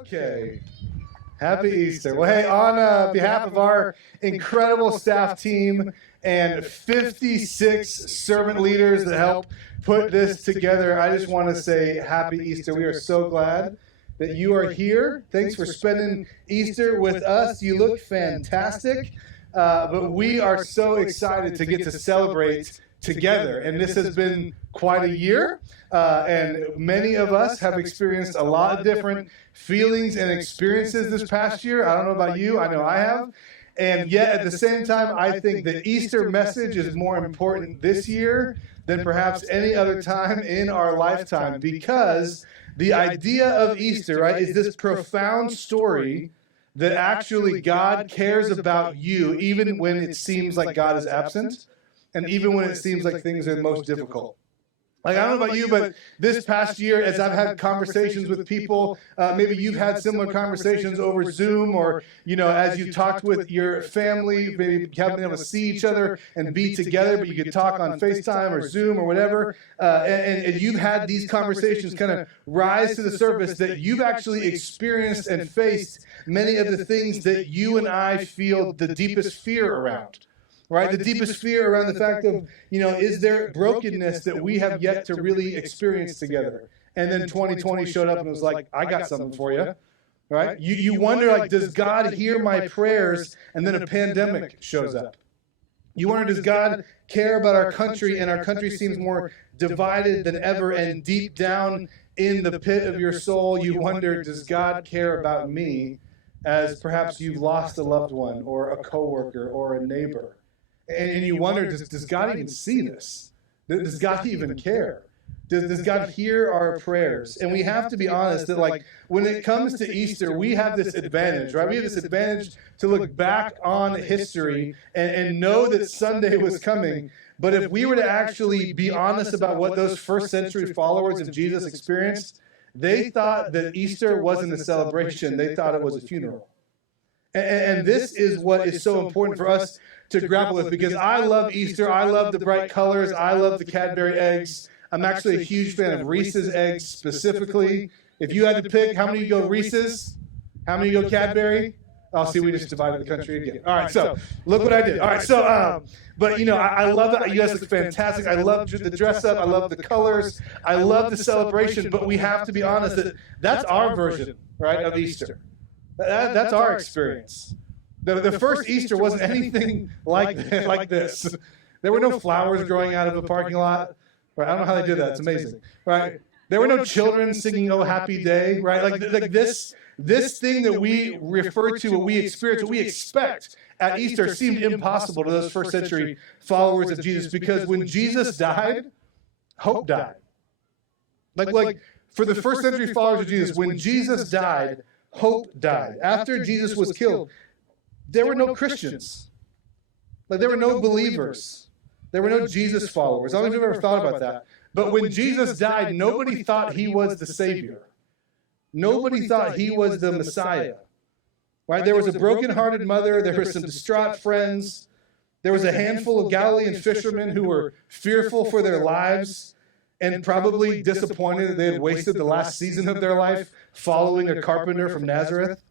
Okay. Happy Easter. Well, hey, on behalf of our incredible staff team and 56 servant leaders that help put this together, I just want to say Happy Easter. We are so glad that you are here. Thanks for spending Easter with us. You look fantastic, but we are so excited to get to celebrate together. And this has been quite a year, and many of us have experienced a lot of different feelings and experiences this past year. I don't know about you, I know I have. And yet at the same time, I think the Easter message is more important this year than perhaps any other time in our lifetime, because the idea of Easter, right, is this profound story that actually God cares about you even when it seems like God is absent, and even when it seems like things are most difficult. Like, I don't know about you, but this past year, as I've had conversations with people, maybe you've had similar conversations over Zoom, or, you know, as you talked with your family, maybe you haven't been able to see each other and be together, but you could talk on FaceTime or Zoom or whatever, and you've had these conversations kind of rise to the surface that you've actually experienced and faced many of the things that you and I feel the deepest fear around. Right? The deepest fear around the fact of, you know, is there brokenness that we have yet to really experience together? And then 2020 showed up and was like, I got something for you. Right? You wonder, like, does God hear my prayers? And then a pandemic shows up. You wonder, does God care about our country? And our country seems more divided than ever. And deep down in the pit of your soul, you wonder, does God care about me? As perhaps you've lost a loved one or a coworker or a neighbor. And you wonder, does God even see this? Does God even care? Does God hear our prayers? And we have to be honest that, like, when it comes to Easter, we have this advantage, right? We have this advantage to look back on history and know that Sunday was coming. But if we were to actually be honest about what those first century followers of Jesus experienced, they thought that Easter wasn't a celebration. They thought it was a funeral. And this is what is so important for us to grapple with, because I love Easter. I love the bright colors. I love the Cadbury eggs. I'm actually a huge fan of Reese's eggs specifically. If you had to pick, how many of you go Reese's? How many of you go Cadbury? Oh, see, we just divided the country again. All right, so look what I did. All right, so, but, you know, I love it. You guys look fantastic. I love the dress up. I love the colors. I love the celebration. But we have to be honest that that's our version, right, of Easter. That's our experience. The first Easter wasn't anything like this. There were no flowers growing out of a parking lot. Right? I don't know how they did that. It's amazing. Right? There were no children singing "Oh Happy Day." Right? Like this thing that we refer to, what we experience, what we expect at Easter seemed impossible to those first century followers of Jesus, because when Jesus died, hope died. Like for the first century followers of Jesus, when Jesus died, hope died. After Jesus was killed, there were no Christians. Like, there were no believers. There were no Jesus followers. I don't know if you've ever thought about that. But when Jesus died, nobody thought he was the Savior. Nobody thought he was the Messiah. Right? There was a broken-hearted mother. There were some distraught friends. There was a handful of Galilean fishermen who were fearful for their lives and probably disappointed that they had wasted the last season of their life following a carpenter from Nazareth.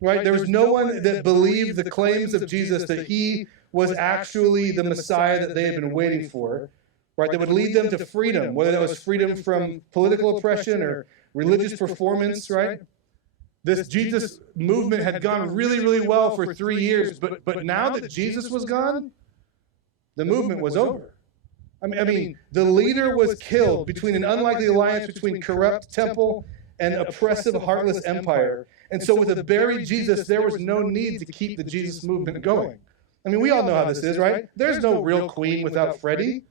Right? There was no one that believed the claims of Jesus that he was actually the Messiah that they had been waiting for, right? That would lead them to freedom, whether that was freedom from political oppression or religious performance, right? This Jesus movement had gone really, really well for 3 years, but now that Jesus was gone, the movement was over. I mean, the leader was killed between an unlikely alliance between corrupt temple and oppressive, heartless empire. And so with a buried Jesus, there was no need to keep the Jesus movement going. I mean, we all know how this is, right? There's no real queen without Freddie,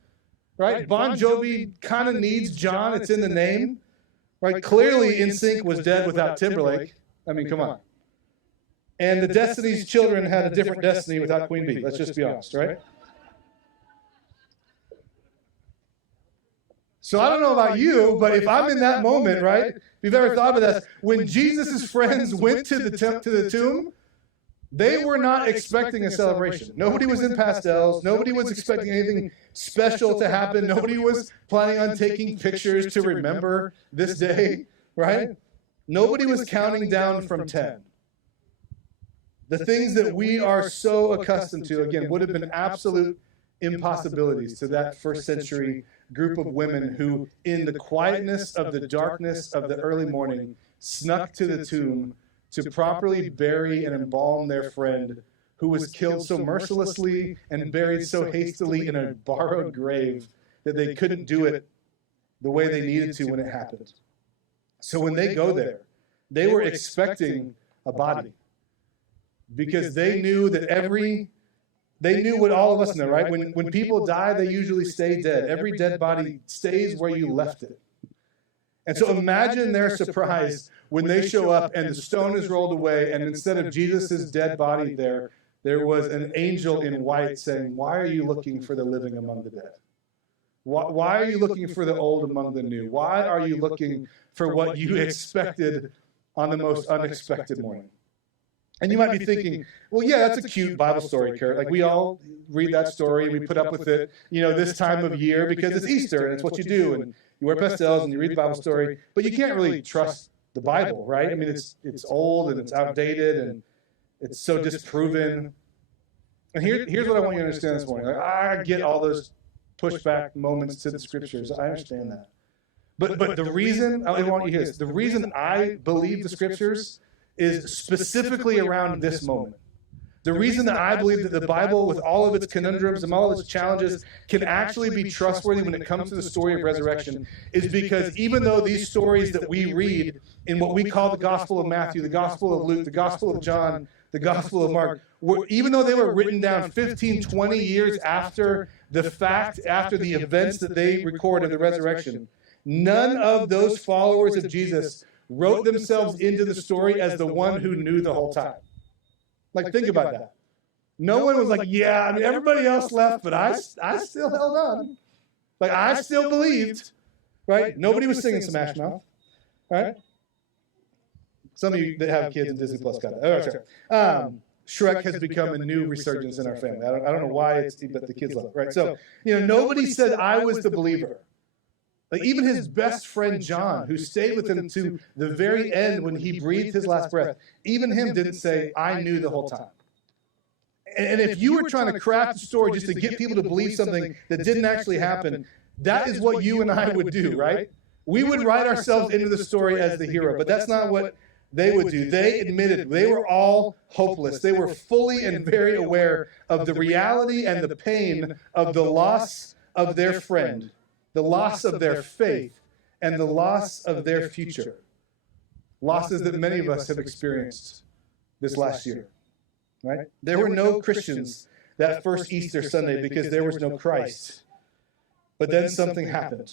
right? Bon Jovi kind of needs John. It's in the name, right? Clearly, NSYNC was dead without Timberlake. I mean, come on. And the Destiny's Children had a different destiny without Queen Bee. Let's just be honest, right? So I don't know about you, but if I'm in that moment, right? If you've ever thought of this, when Jesus' friends went to the tomb, they were not expecting a celebration. Nobody was in pastels. Nobody was expecting anything special to happen. Nobody was planning on taking pictures to remember this day, right? Nobody was counting down from 10. The things that we are so accustomed to, again, would have been absolute impossibilities to that first century group of women who, in the quietness of the darkness of the early morning, snuck to the tomb to properly bury and embalm their friend who was killed so mercilessly and buried so hastily in a borrowed grave that they couldn't do it the way they needed to when it happened. So when they go there, they were expecting a body because they knew that they knew what all of us know, right? When people die, they usually stay dead. Every dead body stays where you left it. And so imagine their surprise when they show up and the stone is rolled away, and instead of Jesus' dead body there was an angel in white saying, "Why are you looking for the living among the dead? Why are you looking for the old among the new? Why are you looking for what you expected on the most unexpected morning?" And you might be thinking, well, yeah, that's a cute Bible story, Kurt. Like, we all read that story, and we put up with it, this time of year because it's Easter, and it's what you do, and you wear pastels, and you read the Bible story, but you can't really trust the Bible, right? I mean, it's old, and it's outdated, and it's so disproven. And here's what I want you to understand this morning. Like, I get all those pushback moments to the Scriptures. I understand that. But the reason, I want you to hear this, the reason I believe the Scriptures is specifically around this moment. The reason that I believe that the Bible, with all of its conundrums and all of its challenges, can actually be trustworthy when it comes to the story of resurrection is because even though these stories that we read in what we call the Gospel of Matthew, the Gospel of Luke, the Gospel of John, the Gospel of Mark, even though they were written down 15, 20 years after the fact, after the events that they record of the resurrection, none of those followers of Jesus wrote themselves into the story as the one who knew the whole time. Like, think about that. No one was like, yeah, I mean, everybody else left, but I still held on. Like, I still believed, right? Nobody was singing Smash Mouth, right? Some of you that have kids in Disney Plus got it. Oh, sorry. Shrek has become a new resurgence in our family. I don't know why, but the kids love it, right? So, nobody said I was the believer. Like, even his best friend John, who stayed with him to the very end when he breathed his last breath, even him didn't say, I knew the whole time. And if you were trying to craft a story just to get people to believe something that didn't actually happen, that is what you and I would do, right? We would write ourselves into the story as the hero, but that's not what they would do. They admitted they were all hopeless. They were fully and very aware of the reality and the pain of the loss of their friend, the loss of their faith, and the loss of their future. Losses that many of us have experienced this last year, right? There were no Christians that first Easter Sunday because there was no Christ. But then something happened,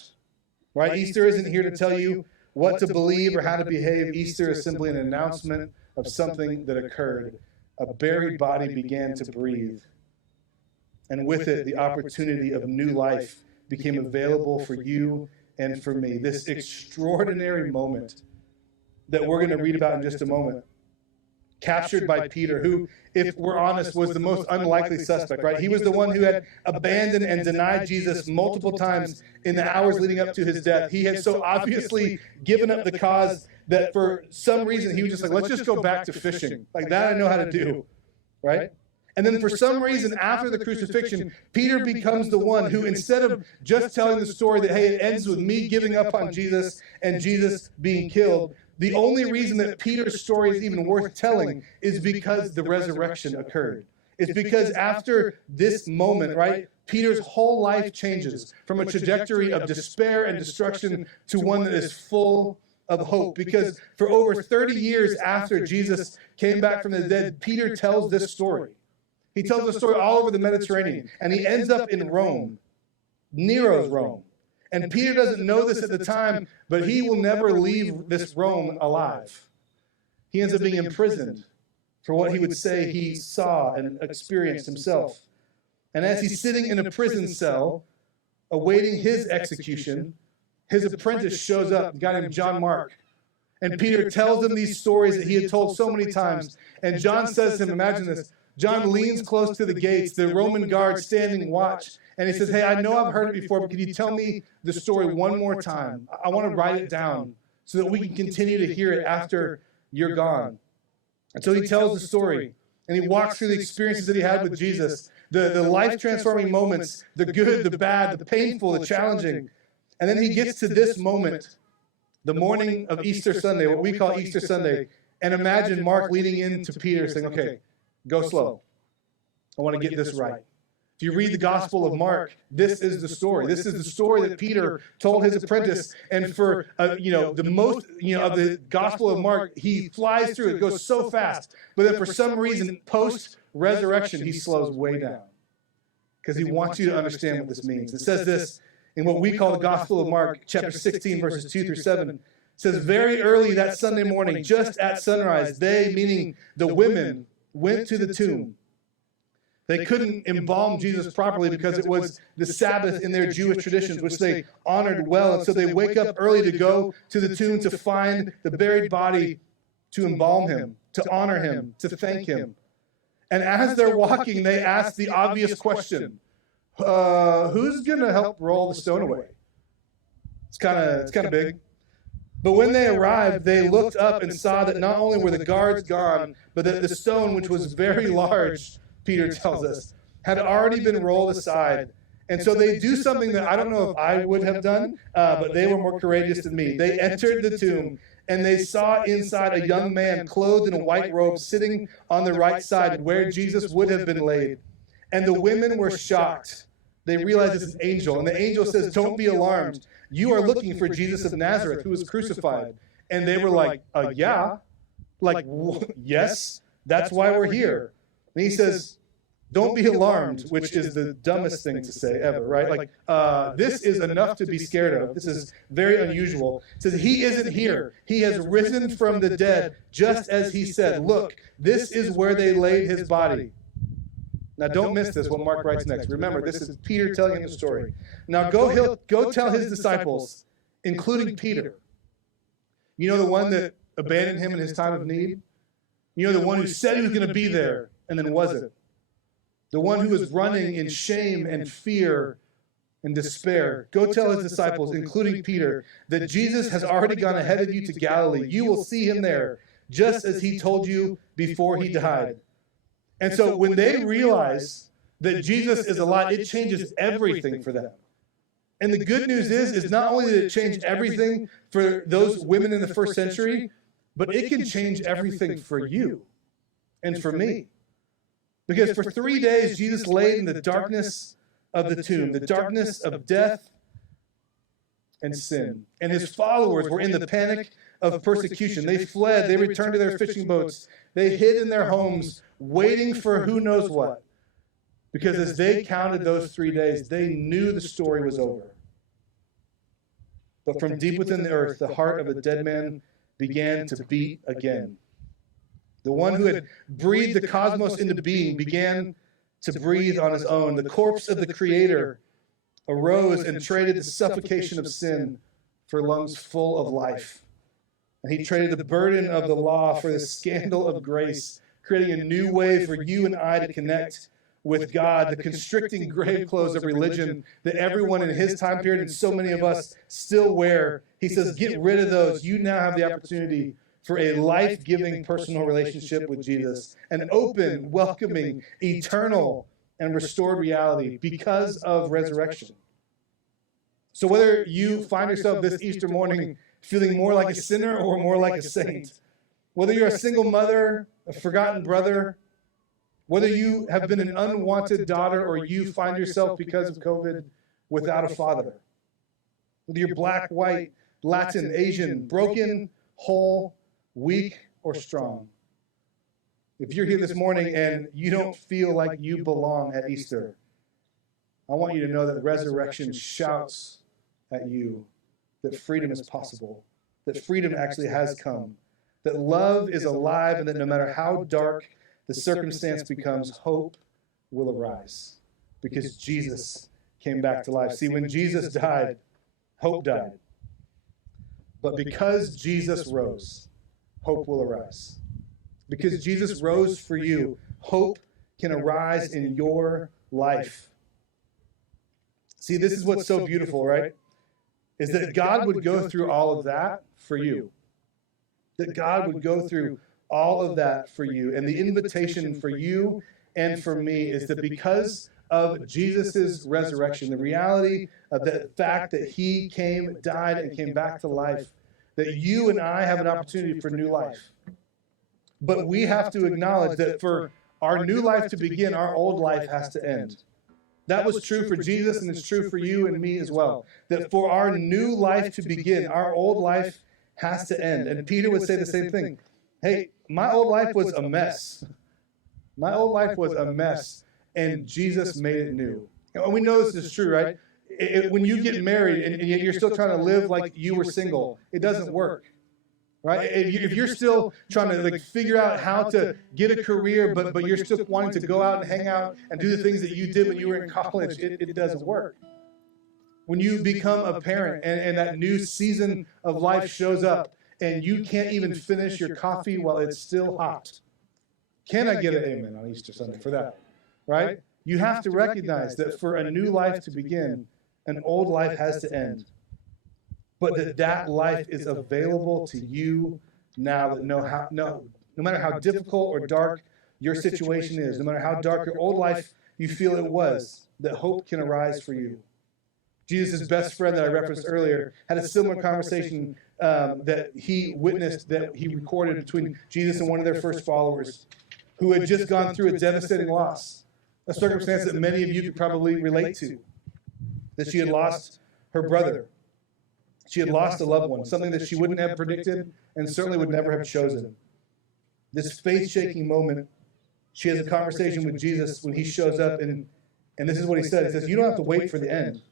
right? Easter isn't here to tell you what to believe or how to behave. Easter is simply an announcement of something that occurred. A buried body began to breathe. And with it, the opportunity of new life became available for you and for me. This extraordinary moment that we're going to read about in just a moment, captured by Peter, who, if we're honest, was the most unlikely suspect, right? He was the one who had abandoned and denied Jesus multiple times in the hours leading up to his death. He had so obviously given up the cause that for some reason he was just like, let's just go back to fishing. Like, that I know how to do, right? And then for some reason, after the crucifixion, Peter becomes the one who, instead of just telling the story that, hey, it ends with me giving up on Jesus and Jesus being killed, the only reason that Peter's story is even worth telling is because the resurrection occurred. It's because after this moment, right, Peter's whole life changes from a trajectory of despair and destruction to one that is full of hope. Because for over 30 years after Jesus came back from the dead, Peter tells this story. He tells the story all over the Mediterranean, and he ends up in Rome, Nero's Rome. And Peter doesn't know this at the time, but he will never leave this Rome alive. He ends up being imprisoned for what he would say he saw and experienced himself. And as he's sitting in a prison cell, awaiting his execution, his apprentice shows up, a guy named John Mark. And Peter tells him these stories that he had told so many times. And John says to him, imagine this, John leans close to the gates, the Roman guard standing watch, and he says, hey, I know I've heard it before, but can you tell me the story one more time? I want to write it down so that we can continue to hear it after you're gone. And so he tells the story, and he walks through the experiences that he had with Jesus, the life-transforming moments, the good, the bad, the painful, the challenging. And then he gets to this moment, the morning of Easter Sunday, what we call Easter Sunday. And imagine Mark leading into Peter saying, okay, go slow. I want to get this right. If you read the Gospel of Mark, this is the story. This is the story that Peter told his apprentice. And for the most of the Gospel of Mark, he flies through it, goes so fast. But then for some reason, post-resurrection, he slows way down because he wants you to understand what this means. It says this in what we call the Gospel of Mark, chapter 16, verses 2 through 7. It says, very early that Sunday morning, just at sunrise, they, meaning the women, went to the tomb. They couldn't embalm Jesus properly because it was the Sabbath in their Jewish traditions, which they honored well. And so they wake up early to go to the tomb to find the buried body, to embalm him, to honor him, to thank him. And as they're walking, they ask the obvious question, who's going to help roll the stone away? It's kind of big. But when they arrived, they looked up and saw that not only were the guards gone, but that the stone, which was very large, Peter tells us, had already been rolled aside. And so they do something that I don't know if I would have done, but they were more courageous than me. They entered the tomb, and they saw inside a young man clothed in a white robe sitting on the right side where Jesus would have been laid. And the women were shocked. They realized it's an angel. And the angel says, don't be alarmed. You are looking for Jesus of Nazareth, who was crucified. And they were like, yeah. Like, yes, that's why we're here. And he says, don't be alarmed, which is the dumbest thing to say ever, right? Like, this is enough to be scared of. This is very unusual. It says, he isn't here. He has risen from the dead, just as he said. Look, this is where they laid his body. Now, don't miss this, what Mark writes next. Remember, this is Peter telling him the story. Now, go tell his disciples, including Peter. You know the one that abandoned him in his time of need? You know the one who said he was going to be there and then wasn't? The one who was running in shame and fear and despair. Go tell his disciples, including Peter, that Jesus has already gone ahead of you to Galilee. You will see him there, just as he told you before he died. And so when they realize that Jesus is alive, it changes everything for them. And the good news is not only did it change everything for those women in the first century, but it can change everything for you and for me. Because for 3 days, Jesus laid in the darkness of the tomb, the darkness of death and sin. And his followers were in the panic of persecution. They fled. They returned to their fishing boats. They hid in their homes, waiting for who knows what. Because as they counted those 3 days, they knew the story was over. But from deep within the earth, the heart of a dead man began to beat again. The one who had breathed the cosmos into being began to breathe on his own. The corpse of the Creator arose and traded the suffocation of sin for lungs full of life. And he traded the burden of the law for the scandal of grace, creating a new way for you and I to connect with God, the constricting grave clothes of religion that everyone in his time period and so many of us still wear. He says, get rid of those. You now have the opportunity for a life-giving personal relationship with Jesus, an open, welcoming, eternal, and restored reality because of resurrection. So whether you find yourself this Easter morning feeling more like a sinner or more like a saint, whether you're a single mother, a forgotten brother, whether you have been an unwanted daughter or you find yourself because of COVID without a father, whether you're black, white, Latin, Asian, broken, whole, weak, or strong. If you're here this morning and you don't feel like you belong at Easter, I want you to know that resurrection shouts at you that freedom is possible, that freedom actually has come, that love is alive, and that no matter how dark the circumstance becomes, hope will arise because Jesus came back to life. See, when Jesus died, hope died. But because Jesus rose, hope will arise. Because Jesus rose for you, hope can arise in your life. See, this is what's so beautiful, right? is that God would go through all of that for you. That God would go through all of that for you. And the invitation for you and for me is that because of Jesus' resurrection, the reality of the fact that he came, died, and came back to life, that you and I have an opportunity for new life. But we have to acknowledge that for our new life to begin, our old life has to end. That was true for Jesus, and it's true for you and me as well. That for our new life to begin, our old life has to end. And Peter would say the same thing. Hey, my old life was a mess. My old life was a mess, and Jesus made it new. And we know this is true, right? When you get married and yet you're still trying to live like you were single, it doesn't work. Right? If you're still trying to figure out how to get a career, but you're still wanting to go out and hang out and do the things that you did when you were in college, it doesn't work. When you become a parent and that new season of life shows up and you can't even finish your coffee while it's still hot. Can I get an amen on Easter Sunday for that? Right? You have to recognize that for a new life to begin, an old life has to end. But that life is available to you now. That no matter how difficult or dark your situation is, no matter how dark your old life you feel it was, that hope can arise for you. Jesus' best friend that I referenced earlier had a similar conversation that he witnessed, that he recorded between Jesus and one of their first followers who had just gone through a devastating loss, a circumstance that many of you could probably relate to, that she had lost her brother. She had lost a loved one, something that she wouldn't have predicted and certainly would never have chosen. This faith-shaking moment, she has a conversation with Jesus when he shows up, and this is what he said. He says, you don't have to wait for the end.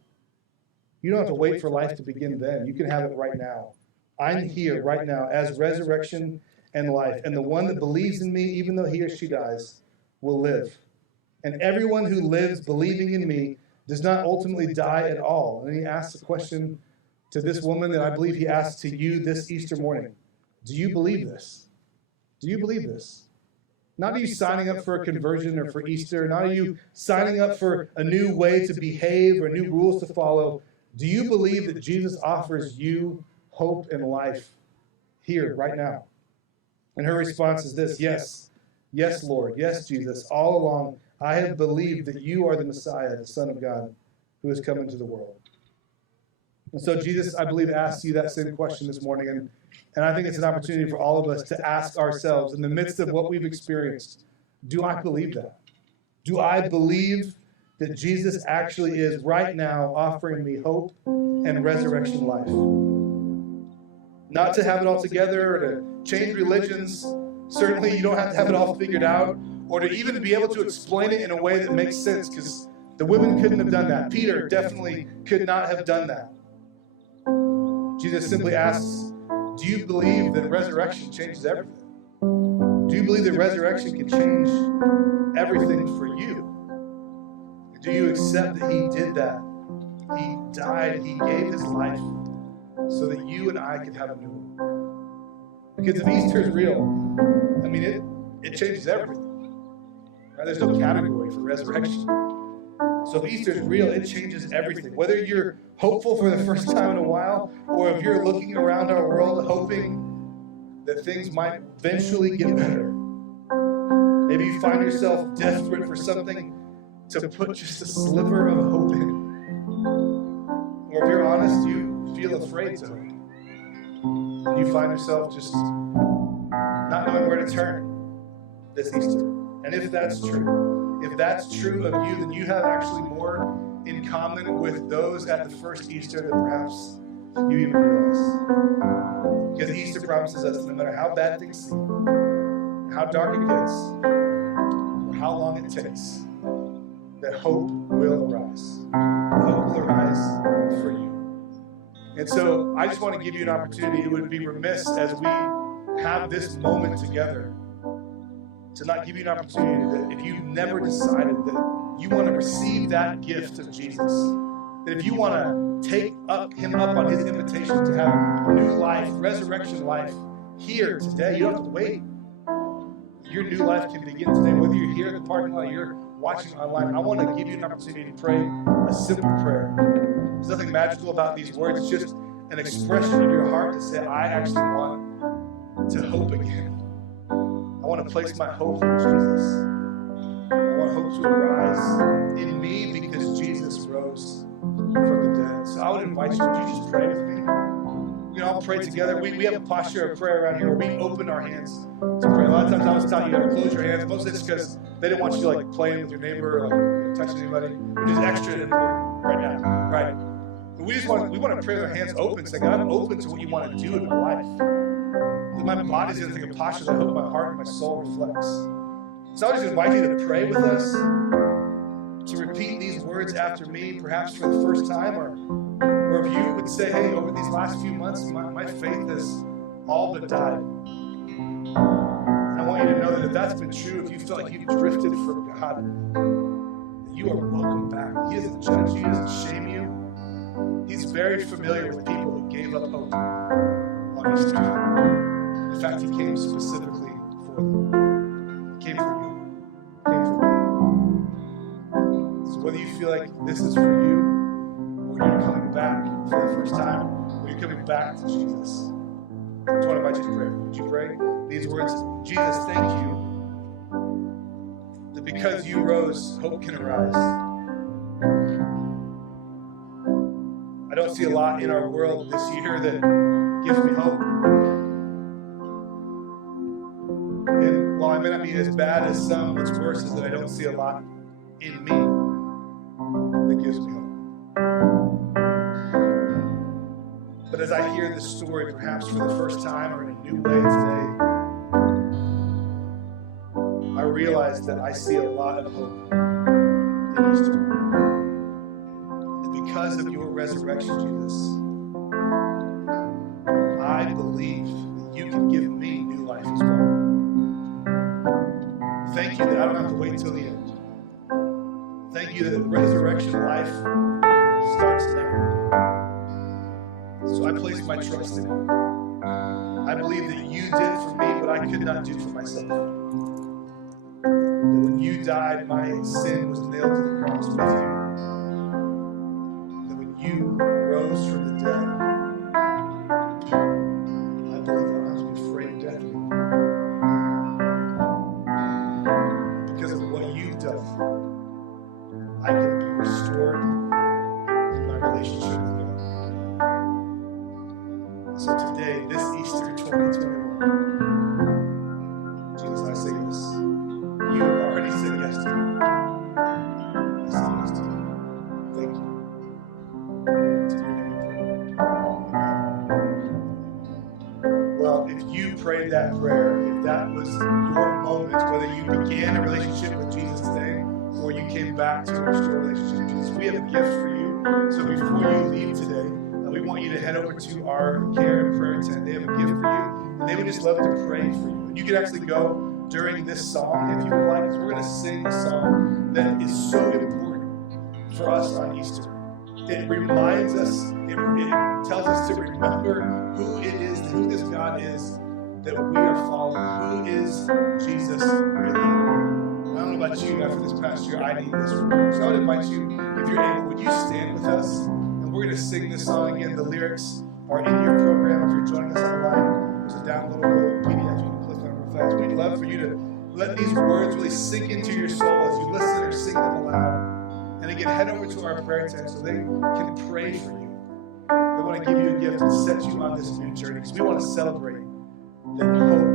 You don't have to wait for life to begin then. You can have it right now. I'm here right now as resurrection and life, and the one that believes in me, even though he or she dies, will live. And everyone who lives believing in me does not ultimately die at all. And he asks a question to this woman that I believe he asked to you this Easter morning. Do you believe this? Do you believe this? Not are you signing up for a conversion or for Easter. Not are you signing up for a new way to behave or new rules to follow. Do you believe that Jesus offers you hope and life here, right now? And her response is this: yes. Yes, Lord. Yes, Jesus. All along, I have believed that you are the Messiah, the Son of God, who has come into the world. And so Jesus, I believe, asks you that same question this morning. And I think it's an opportunity for all of us to ask ourselves, in the midst of what we've experienced, do I believe that? Do I believe that Jesus actually is right now offering me hope and resurrection life? Not to have it all together or to change religions. Certainly you don't have to have it all figured out or to even be able to explain it in a way that makes sense, because the women couldn't have done that. Peter definitely could not have done that. Jesus simply asks, do you believe that resurrection changes everything? Do you believe that resurrection can change everything for you? Do you accept that he did that? He died, he gave his life so that you and I could have a new one. Because if Easter is real, I mean, it changes everything. Right? There's no category for resurrection. So if Easter is real, it changes everything. Whether you're hopeful for the first time in a while, or if you're looking around our world hoping that things might eventually get better. Maybe you find yourself desperate for something to put just a sliver of hope in. Or if you're honest, you feel afraid to hope. And you find yourself just not knowing where to turn this Easter. And if that's true of you, then you have actually more in common with those at the first Easter than perhaps you even realize. Because Easter promises us, no matter how bad things seem, how dark it gets, or how long it takes, that hope will arise. Hope will arise for you. And so I just want to give you an opportunity. It would be remiss as we have this moment together to not give you an opportunity that if you've never decided that you want to receive that gift of Jesus, that if you want to take him up on his invitation to have new life, resurrection life here today, you don't have to wait. Your new life can begin today, whether you're here in the parking lot or you're watching online. I want to give you an opportunity to pray a simple prayer. There's nothing magical about these words. It's just an expression of your heart to say, I actually want to hope again. I want to place my hope in Jesus. I want hope to arise in me because Jesus rose from the dead. So I would invite you, would you just pray with me? We can all pray together. We have a posture of prayer around here where we open our hands to pray. A lot of times I was taught you got to close your hands. Mostly it's because they didn't want you like playing with your neighbor or touching anybody, which is extra important right now, right? But we want to pray with our hands open, saying, God, I'm open to what you want to do in my life. That my body's in a posture that I hope my heart and my soul reflects. So I just invite you to pray with us, to repeat these words after me, perhaps for the first time, or if you would say, hey, over these last few months, my faith has all but died. And I want you to know that if that's been true, if you felt like you've drifted from God, that you are welcome back. He doesn't judge you, He doesn't shame you. He's very familiar with people who gave up hope on Easter. In fact, He came specifically for them. He came for you. He came for me. So whether you feel like this is for you, or you're coming back for the first time, or you're coming back to Jesus, I just want to invite you to pray. Would you pray these words? Jesus, thank you that because you rose, hope can arise. I don't see a lot in our world this year that gives me hope. And while I may not be as bad as some, what's worse is that I don't see a lot in me that gives me hope. But as I hear this story, perhaps for the first time or in a new way today, I realize that I see a lot of hope in Easter. That because of your resurrection, Jesus, I believe that you can give me new life as well. Thank you that I don't have to wait till the end. Thank you that the resurrection life starts now. So I place my trust in you. I believe that you did for me what I could not do for myself. That when you died, my sin was nailed to the cross with you. That when you rose from the dead, I believe I don't have to be afraid of death anymore. Because of what you've done, I can be restored in my relationship with God. So today, this Easter 2021, Jesus, I say yes. You have already said yes to me. I say yes to you. Thank you. To your name we pray. Well, if you prayed that prayer, if that was your moment, whether you began a relationship with Jesus today or you came back to a restored relationship with Jesus, we have a gift for you. So before you leave today, we want you to head over to our care and prayer tent. They have a gift for you, and they would just love to pray for you. And you can actually go during this song if you would like, because we're going to sing a song that is so important for us on Easter. It reminds us, it tells us to remember who it is, who this God is that we are following. Who is Jesus really? I don't know about you, after this past year, I need this reminder. So I would invite you, if you're able, would you stand with us? We're going to sing this song again. The lyrics are in your program. If you're joining us online, there's a downloadable PDF you can click on real fast. We'd love for you to let these words really sink into your soul as you listen or sing them aloud. And again, head over to our prayer tent so they can pray for you. They want to give you a gift and set you on this new journey because we want to celebrate that hope